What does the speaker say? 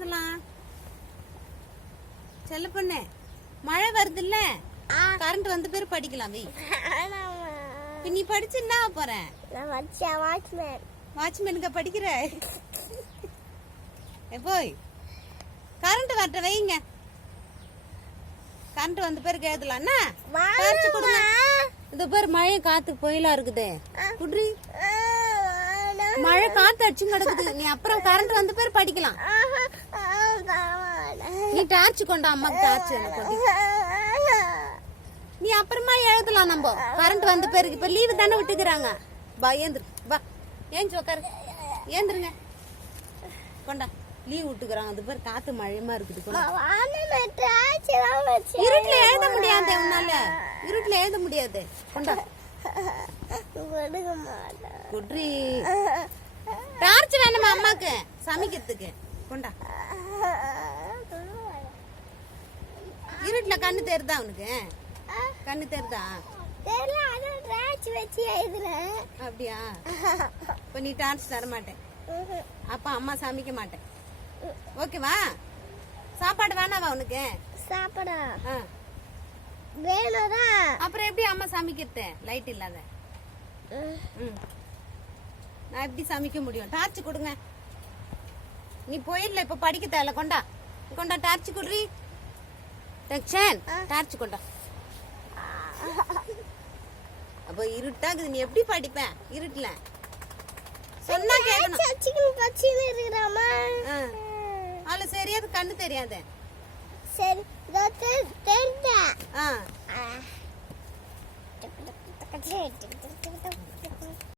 இதெல்லாம் செல்ல பொண்ணு மழை வருது இல்ல கரண்ட் வந்து பேர் படிக்கலாம் நீ படிச்சு என்ன போற வாட்ச்மேனுக்கு படிக்கிற போய் கரண்ட் வரட்ட வைங்க கரண்ட் வந்து பேருக்கு எழுதலாம் இந்த பேர் மழை காத்துக்கு போயிலா இருக்குது குட்ரி மழை காத்து அடிச்சும் கிடக்குது நீ அப்புறம் கரண்ட் வந்து பேர் படிக்கலாம் நீ டார்ச் கொண்டா அம்மாக்கு டார்ச் நீ அப்புறமா எழுதலாம் நம்ம கரண்ட் வந்த பேருக்கு இப்ப லீவு தானே விட்டுக்கிறாங்க பா ஏந்திரு பா ஏஞ்சி உக்காரு ஏந்திருங்க கொண்டா லீவ் விட்டுக்கிறாங்க அது பேர் காத்து மழையமா இருக்குது இருட்டுல எழுத முடியாது உன்னால இருட்டுல எழுத முடியாது கொண்டா குட்ரி டார்ச் வேணுமா அம்மாக்கு சமைக்கிறதுக்கு கொண்டா இருட்டுல கண்ணு தெரியுதா உனக்கு கண்ணு தெரியுதா அப்படியா இப்ப நீ டார்ச் தர மாட்டேன் அப்ப அம்மா சமைக்க மாட்டேன் ஓகேவா சாப்பாடு வேணாவா உனக்கு சாப்பாடா வேணாதா அப்புறம் எப்படி அம்மா சமைக்கிறது லைட் இல்லாத நான் எப்படி சமைக்க முடியும் டார்ச் கொடுங்க நீ போயிடல இப்ப படிக்க தேவை கொண்டா கொண்டா டார்ச் குடுறி டார்ச் கொண்டா அப்ப இருட்டாக்குது நீ எப்படி படிப்ப இருட்டுல சொன்னா கேட்கணும் அதுல சரியாது கண்ணு தெரியாத சரி தெரிஞ்ச